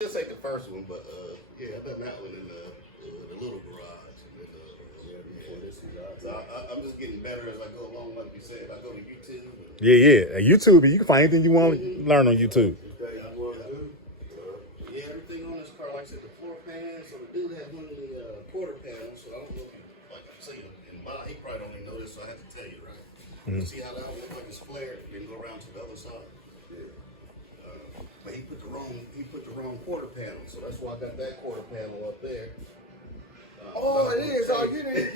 This ain't the first one, but yeah, I've done that one in the little garage. So I'm just getting better as I go along. Like you said, I go to YouTube. Yeah. YouTube, you can find anything you want to learn on YouTube. Yeah, everything on this car, like I said, the floor pans. So the dude had one of the quarter panels. So I don't know if you, like I'm saying, and Bob, he probably don't even know this, so I have to tell you, right? See how that one looks like it's flared, then go around to the other side. But he put the wrong quarter panel, so that's why I got that quarter panel up there. It is.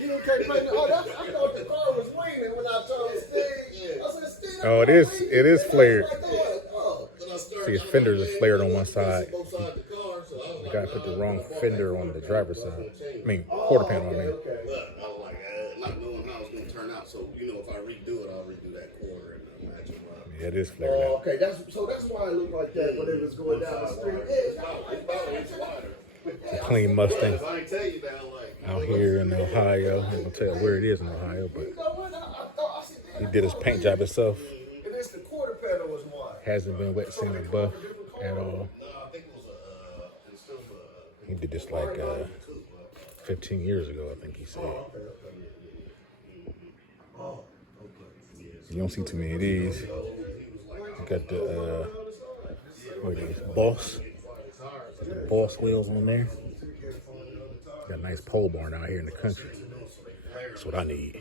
You can't play. I thought the car was leaning when I told Steve. I said, Steve. Oh, it is flared. See, See, his fenders are flared on one side. The guy put the wrong fender on the driver's side. I mean, quarter panel, I mean. But I was like, not knowing how it's going to turn out, so, if I redo it, I'll redo that quarter and match it up. Yeah, it is flared out. Okay, that's why it looked like that when it was going down the street. It's wider. A clean Mustang If I ain't tell you that, out here in Ohio. I'm going to tell you where it is in Ohio, but he did his paint job himself. And it's the quarter panel was wide. Hasn't been wet seen or buff at all. I think it was He did this like 15 years ago, I think he said. You don't see too many of these. You got the what are these? Boss. The Boss wheels on there. Got a nice pole barn out here in the country. That's what I need.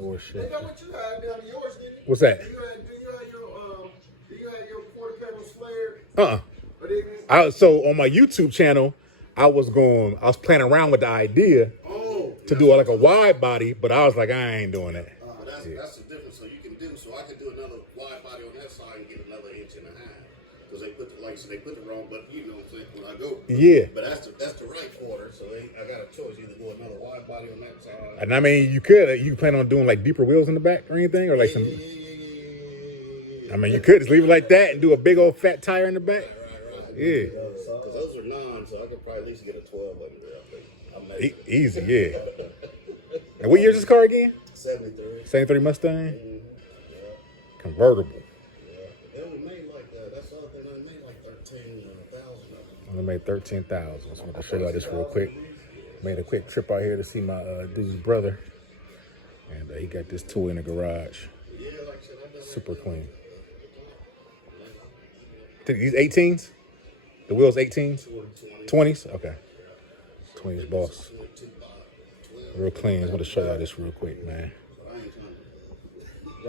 Lord shit. What's that? Do you have your quarter panels flared? So on my YouTube channel, I was playing around with the idea to do like a wide body, but I was like, I ain't doing that. That's the difference. So I could do another wide body on that side and get another 1.5 inches. Because they put the wrong, but you know what I'm saying, when I go. Yeah. But that's the right quarter, so I got a choice, either go another wide body on that side. And I mean, you plan on doing like deeper wheels in the back or anything? Or like some. I mean, you could just leave it like that and do a big old fat tire in the back. Right. Yeah. Because those are 9, so I could probably at least get a 12 under there, I think. Easy, yeah. And what year is this car again? 73. 73 Mustang? Convertible. Yeah. They only made that's the other thing, they made like 13,000. I made 13,000. So I'm going to show y'all this real quick. Made a quick trip out here to see my dude's brother. And he got this toy in the garage. Yeah, like I said, I done Super clean. These 18s? The wheels 18s? 20s? Okay. 20s boss. Real clean. I just want to show y'all this real quick, man. I ain't trying to.